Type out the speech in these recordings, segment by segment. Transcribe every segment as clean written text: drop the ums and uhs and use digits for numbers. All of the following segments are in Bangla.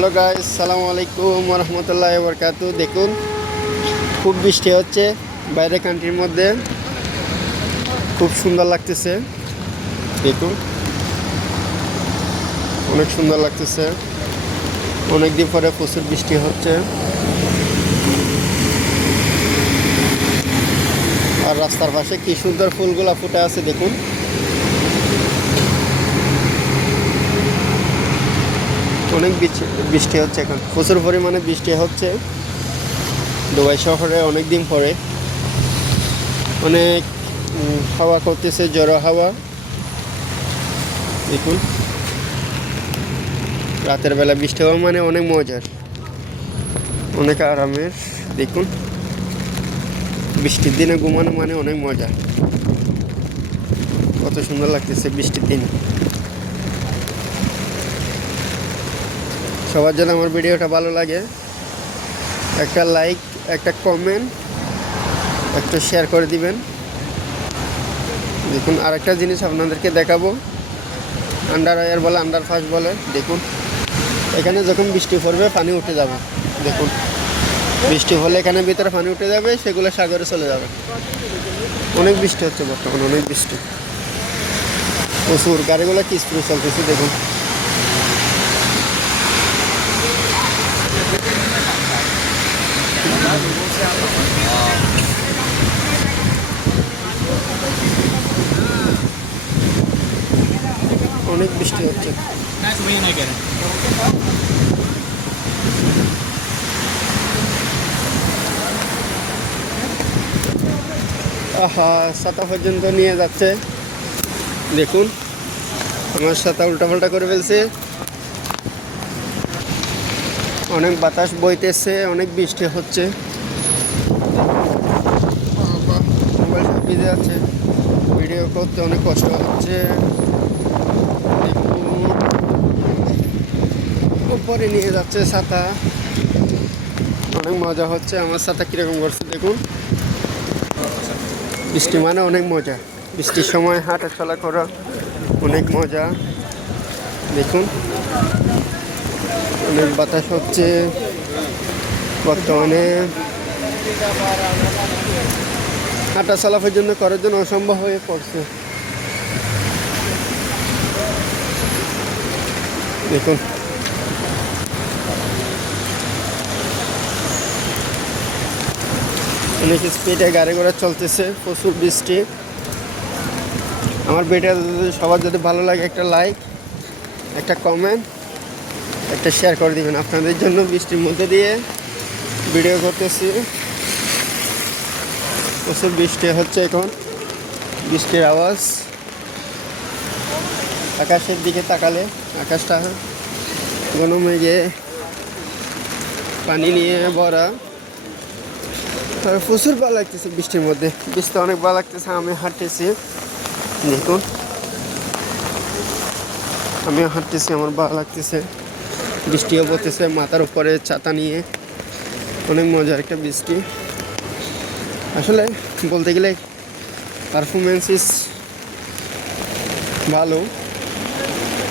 হ্যালো গাইস, সালামু আলাইকুম ওয়া রাহমাতুল্লাহি ওয়া বারাকাতুহু। দেখুন, খুব বৃষ্টি হচ্ছে বাইরে কান্ট্রির মধ্যে। খুব সুন্দর লাগতেছে। দেখুন, অনেক সুন্দর লাগতেছে। অনেক দিন পরে প্রচুর বৃষ্টি হচ্ছে। আর রাস্তার পাশে কি সুন্দর ফুলগুলা ফুটে আছে দেখুন। অনেক বৃষ্টি হচ্ছে, এখন প্রচুর পরিমাণে বৃষ্টি হচ্ছে দুবাই শহরে। অনেক দিন পরে অনেক হাওয়া করতেছে, ঝড়ো হাওয়া। দেখুন, রাতের বেলা বৃষ্টি হওয়া মানে অনেক মজার, অনেক আরামের। দেখুন, বৃষ্টির দিনে ঘুমানো মানে অনেক মজা। কত সুন্দর লাগতেছে বৃষ্টির দিনে। সবার জন্য আমার ভিডিওটা ভালো লাগে, একটা লাইক, একটা কমেন্ট, একটা শেয়ার করে দিবেন। দেখুন, আরেকটা জিনিস আপনাদেরকে দেখাবো। আন্ডার ওয়্যার বলে, আন্ডার পাস বলে। দেখুন, এখানে যখন বৃষ্টি পড়বে পানি উঠে যাবে। দেখুন, বৃষ্টি হলে এখানে ভিতরে পানি উঠে যাবে, সেগুলো সাগরে চলে যাবে। অনেক বৃষ্টি হচ্ছে বর্তমানে, অনেক বৃষ্টি, প্রচুর। গাড়িগুলো কি স্পিডে চলতেছে দেখুন। অনেক বৃষ্টি হচ্ছে। আহা, ছাতা পর্যন্ত নিয়ে যাচ্ছে। দেখুন, আমার ছাতা উল্টাপাল্টা করে ফেলছে। অনেক বাতাস বইতেছে, অনেক বৃষ্টি হচ্ছে। মোবাইল সব ভিজে আছে, ভিডিও করতে অনেক কষ্ট হচ্ছে। উপরে নিয়ে যাচ্ছে ছাতা, অনেক মজা হচ্ছে। আমার ছাতা কীরকম করছে দেখুন। বৃষ্টি মানে অনেক মজা, বৃষ্টির সময় হাঁটা চলা করা অনেক মজা। দেখুন, অনেক বাতাস হচ্ছে বর্তমানে। হাঁটা চলা পর্যন্ত করার জন্য অসম্ভব হয়ে পড়ছে। দেখুন, অনেক স্পিডে গাড়ি ঘোড়া চলতেছে, প্রচুর বৃষ্টি। আমার ভিডিও সবার যদি ভালো লাগে, একটা লাইক, একটা কমেন্ট, একটা শেয়ার করে দিবেন। আপনাদের জন্য বৃষ্টির মধ্যে দিয়ে ভিডিও করতেছি। প্রচুর বৃষ্টি হচ্ছে এখন, বৃষ্টির আওয়াজ। আকাশের দিকে তাকালে আকাশটা ঘন মেঘে পানি নিয়ে ভরা। আর প্রচুর ভালো লাগতেছে বৃষ্টির মধ্যে, বৃষ্টি অনেক ভালো লাগতেছে। আমি হাঁটতেছি, দেখুন, আমিও হাঁটতেছি, আমার ভালো লাগতেছে। বৃষ্টিও পড়তেছে মাথার উপরে ছাতা নিয়ে। অনেক মজার একটা বৃষ্টি। আসলে বলতে গেলে পারফরমেন্স ইস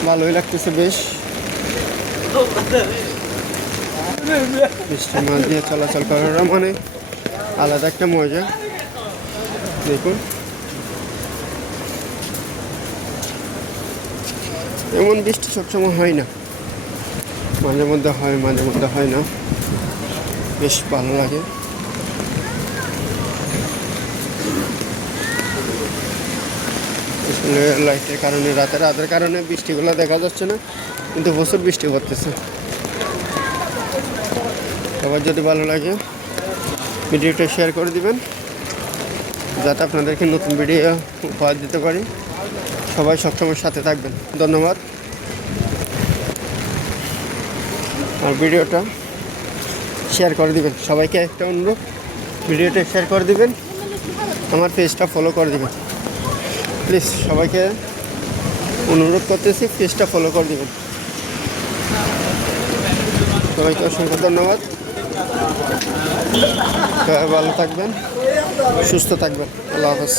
ভালোই লাগতেছে বেশ। বৃষ্টির মাঝ দিয়ে চলাচল করাটা মানে আলাদা একটা মজা। দেখুন, এমন বৃষ্টি সবসময় হয় না, মাঝে মধ্যে হয়, মাঝে মধ্যে হয় না। বেশ ভালো লাগে। আসলে লাইটের কারণে, রাতের কারণে বৃষ্টিগুলো দেখা যাচ্ছে না, কিন্তু প্রচুর বৃষ্টি পড়তেছে। সবার যদি ভালো লাগে ভিডিওটা শেয়ার করে দিবেন, যাতে আপনাদেরকে নতুন ভিডিও উপহার দিতে পারি। সবাই সবসময় সাথে থাকবেন। ধন্যবাদ। আর ভিডিওটা শেয়ার করে দিবেন। সবাইকে একটা অনুরোধ, ভিডিওটা শেয়ার করে দিবেন, আমার পেজটা ফলো করে দিবেন প্লিজ। সবাইকে অনুরোধ করতেছি, পেজটা ফলো করে দিবেন। সবাইকে অসংখ্য ধন্যবাদ। সবাই ভালো থাকবেন, সুস্থ থাকবেন। আল্লাহ হাফেজ।